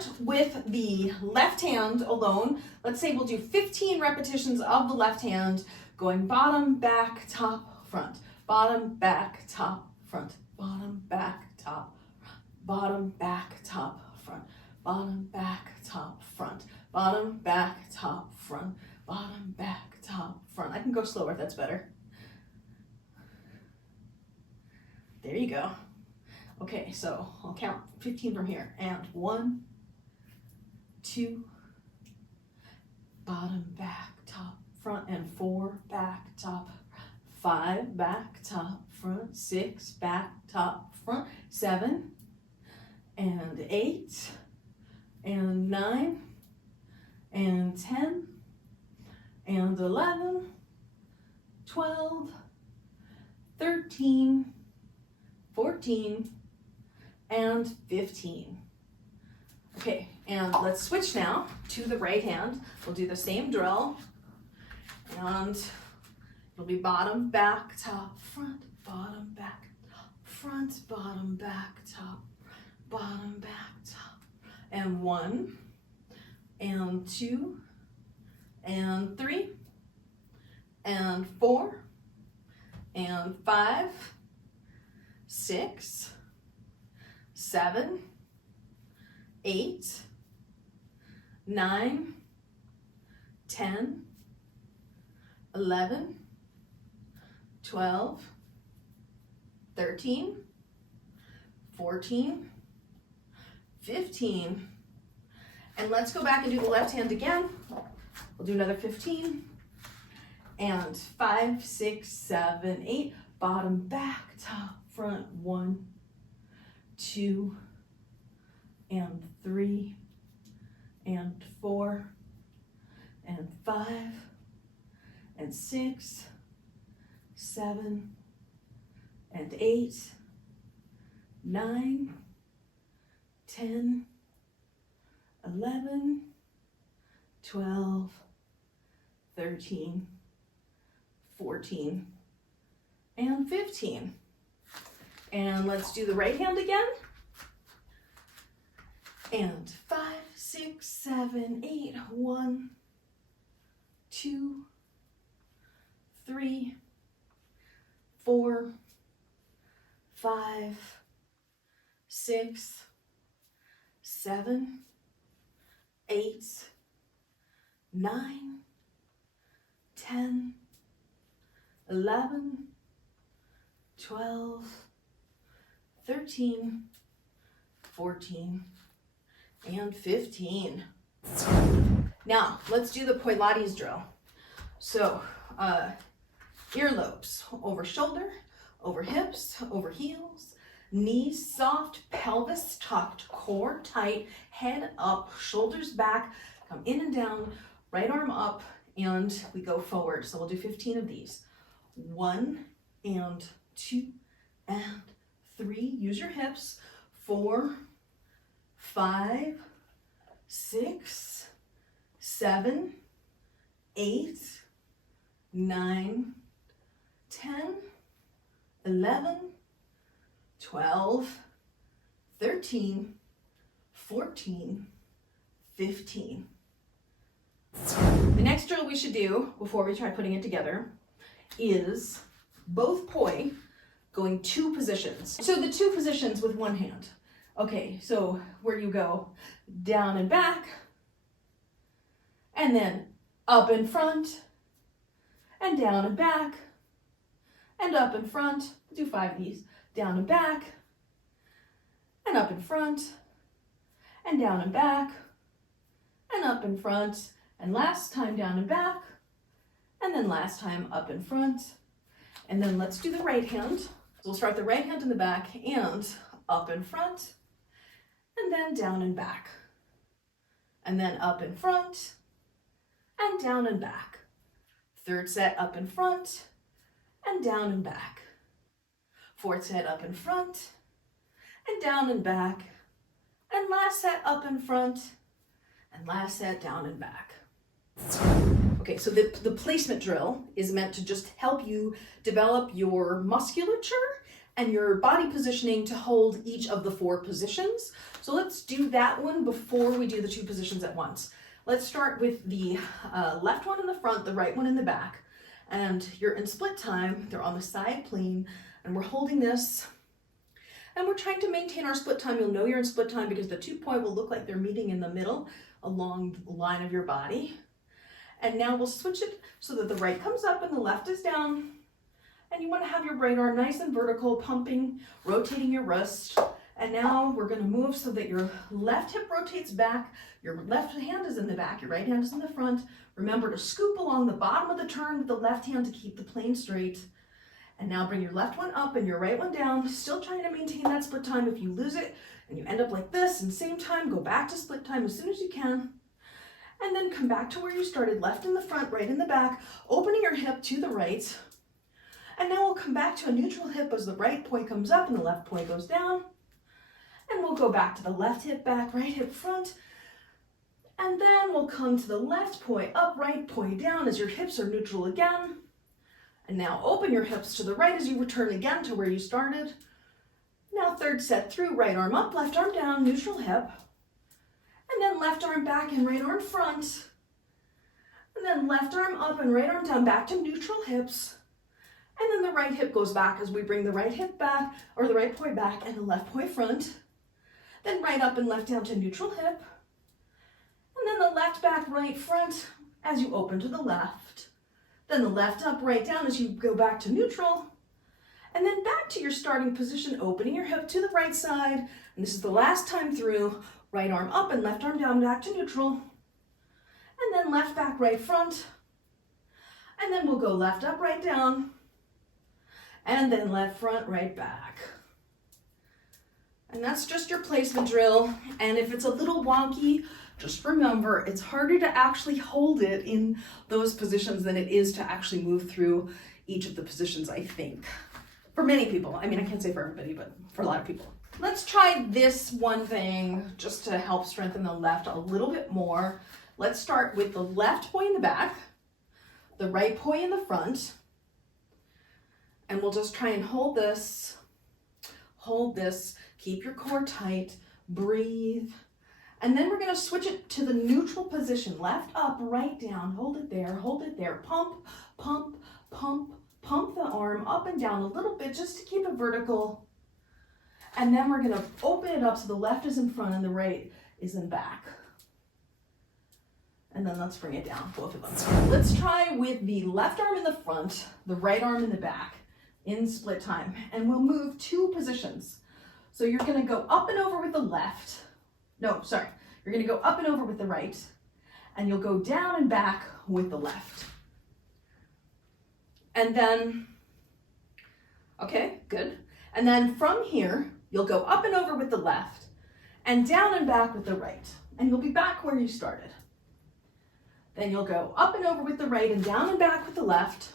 start with the left hand alone. Let's say we'll do 15 repetitions of the left hand, going bottom, back, top, front, bottom, back, top, front, bottom, back, top, bottom, back, top, front, bottom, back, top, front, bottom, back, top, front, bottom, back, top, front. I can go slower if that's better. There you go. Okay, so I'll count 15 from here. And 1, 2, bottom, back, top, front, and 4, back, top, 5, back, top, front, 6, back, top, front, 7, and 8, and 9, and 10, and 11, 12, 13, 14, and 15. Okay, and let's switch now to the right hand. We'll do the same drill, and it'll be bottom, back, top, front, bottom, back, top, front, bottom, back, top, bottom, back, top, and 1, and 2, and 3, and 4, and 5, 6, 7, 8, 9, 10, 11, 12, 13, 14, 15. And let's go back and do the left hand again. We'll do another 15. And 5, 6, 7, 8. Bottom, back, top, front. 1, 2, and 3, and 4, and 5, and 6, 7, and 8, 9, 10, 11, 12, 13, 14, and 15. And let's do the right hand again. And 5, 6, 7, 8, 1, 2, 3, 4, 5, 6, 7, 8, 9, 10, 11, 12, 13, 14, and 15. Now, let's do the Pilates drill. So, earlobes over shoulder, over hips, over heels, knees soft, pelvis tucked, core tight, head up, shoulders back, come in and down, right arm up, and we go forward. So we'll do 15 of these. 1, and 2, and 3. Use your hips. 4, 5, 6, 7, 8, 9, 10, 11, 12, 13, 14, 15. The next drill we should do before we try putting it together is both poi going 2 positions. So the 2 positions with one hand. Okay, so where you go down and back, and then up in front, and down and back, and up in front. Do 5 of these. Down and back, and up in front, and down and back, and up in front, and last time down and back, and then last time up in front. And then let's do the right hand. So we'll start the right hand in the back and up in front, and then down and back, and then up in front, and down and back. Third set up in front, and down and back. Fourth set up in front, and down and back, and last set up in front, and last set down and back. Okay, so the placement drill is meant to just help you develop your musculature and your body positioning to hold each of the 4 positions. So let's do that one before we do the 2 positions at once. Let's start with the left one in the front, the right one in the back. And you're in split time, they're on the side plane, and we're holding this. And we're trying to maintain our split time. You'll know you're in split time because the 2 poi will look like they're meeting in the middle along the line of your body. And now we'll switch it so that the right comes up and the left is down. And you want to have your right arm nice and vertical, pumping, rotating your wrist. And now we're going to move so that your left hip rotates back, your left hand is in the back, your right hand is in the front. Remember to scoop along the bottom of the turn with the left hand to keep the plane straight. And now bring your left one up and your right one down, still trying to maintain that split time. If you lose it and you end up like this, and same time, go back to split time as soon as you can. And then come back to where you started, left in the front, right in the back, opening your hip to the right. And now we'll come back to a neutral hip as the right poi comes up and the left poi goes down. And we'll go back to the left hip back, right hip front. And then we'll come to the left poi up, right poi down as your hips are neutral again. And now open your hips to the right as you return again to where you started. Now third set through, right arm up, left arm down, neutral hip. And then left arm back and right arm front. And then left arm up and right arm down, back to neutral hips. And then the right hip goes back as we bring the right hip back, or the right poi back and the left poi front. Then right up and left down to neutral hip. And then the left back, right front as you open to the left. Then the left up, right down as you go back to neutral. And then back to your starting position, opening your hip to the right side. And this is the last time through. Right arm up and left arm down, back to neutral. And then left back, right front. And then we'll go left up, right down. And then left front, right back. And that's just your placement drill. And if it's a little wonky, just remember, it's harder to actually hold it in those positions than it is to actually move through each of the positions, I think. For many people. I mean, I can't say for everybody, but for a lot of people. Let's try this one thing just to help strengthen the left a little bit more. Let's start with the left poi in the back, the right poi in the front, and we'll just try and hold this, keep your core tight, breathe. And then we're going to switch it to the neutral position, left up, right down, hold it there, pump, pump, pump, pump the arm up and down a little bit just to keep it vertical. And then we're going to open it up so the left is in front and the right is in back. And then let's bring it down, both of them. Let's try with the left arm in the front, the right arm in the back in split time. And we'll move 2 positions. So you're going to go up and over with the left. No, sorry. You're going to go up and over with the right, and you'll go down and back with the left. And then, okay, good. And then from here, you'll go up and over with the left, and down and back with the right. And you'll be back where you started. Then you'll go up and over with the right and down and back with the left.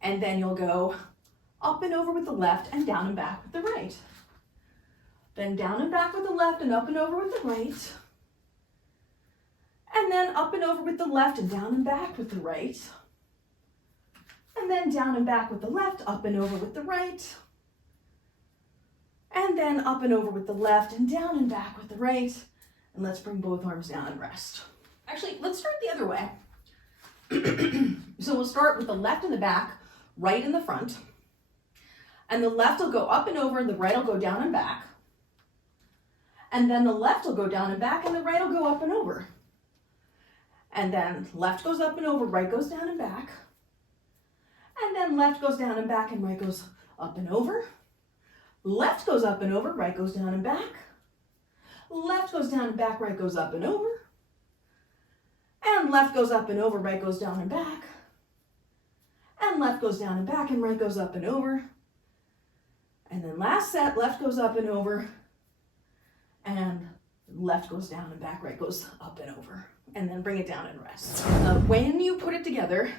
And then you'll go up and over with the left and down and back with the right. Then down and back with the left and up and over with the right. And then up and over with the left and down and back with the right. And then down and back with the left, up and over with the right. And then up and over with the left and down and back with the right. And let's bring both arms down and rest. Actually, let's start the other way. So we'll start with the left in the back, right in the front. And the left will go up and over, and the right will go down and back. And then the left will go down and back, and the right will go up and over. And then left goes up and over, right goes down and back. And then left goes down and back, and right goes up and over. Left goes up and over, right goes down and back. Left goes down and back, right goes up and over. And left goes up and over, right goes down and back. And left goes down and back, and right goes up and over. And then last set, left goes up and over. And left goes down and back, right goes up and over. And then bring it down and rest. When you put it together,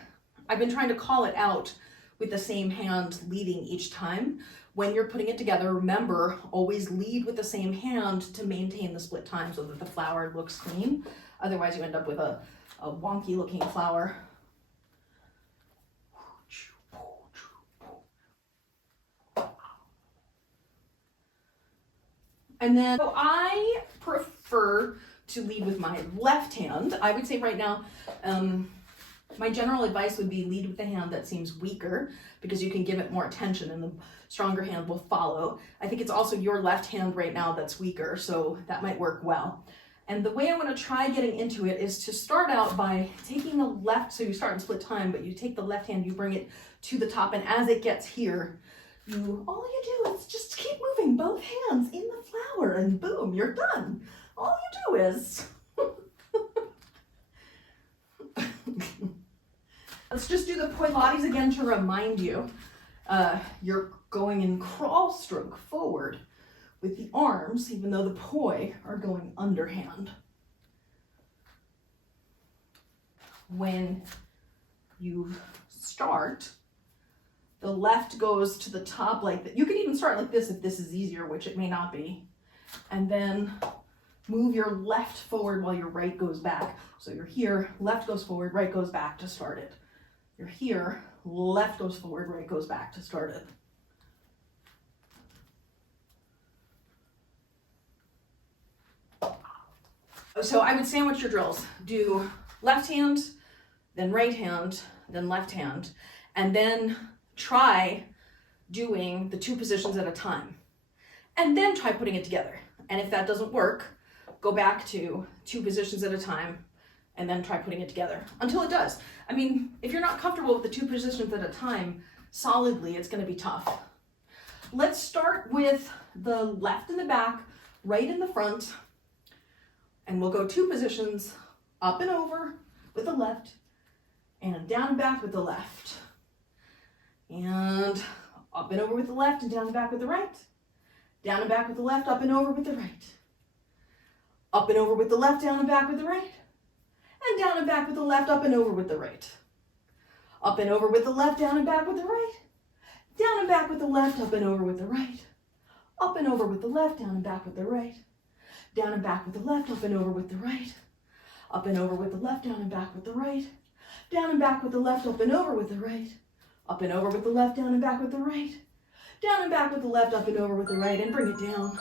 I've been trying to call it out with the same hand leading each time. When you're putting it together, remember, always lead with the same hand to maintain the split time so that the flower looks clean. Otherwise, you end up with a wonky looking flower. And then, so I prefer to lead with my left hand. I would say right now, my general advice would be lead with the hand that seems weaker, because you can give it more attention and the stronger hand will follow. I think it's also your left hand right now that's weaker, so that might work well. And the way I want to try getting into it is to start out by taking the left, so you start in split time, but you take the left hand, you bring it to the top, and as it gets here, all you do is just keep moving both hands in the flower, and boom, you're done. All you do is... Let's just do the Pilates again to remind you. You're going in crawl stroke forward with the arms, even though the poi are going underhand. When you start, the left goes to the top like that. You can even start like this if this is easier, which it may not be. And then move your left forward while your right goes back. So you're here, left goes forward, right goes back to start it. You're here, left goes forward, right goes back to start it. So I would sandwich your drills. Do left hand, then right hand, then left hand, and then try doing the 2 positions at a time. And then try putting it together. And if that doesn't work, go back to 2 positions at a time, and then try putting it together until it does. I mean, if you're not comfortable with the 2 positions at a time solidly, it's going to be tough. Let's start with the left in the back, right in the front, and we'll go 2 positions, up and over with the left, and down and back with the left. And up and over with the left, and down and back with the right. Down and back with the left, up and over with the right. Up and over with the left, down and back with the right. And down and back with the left, up and over with the right. Up and over with the left, down and back with the right. Down and back with the left, up and over with the right. Up and over with the left, down and back with the right. Down and back with the left, up and over with the right. Up and over with the left, down and back with the right. Down and back with the left, up and over with the right. Up and over with the left, down and back with the right. Down and back with the left, up and over with the right, and bring it down.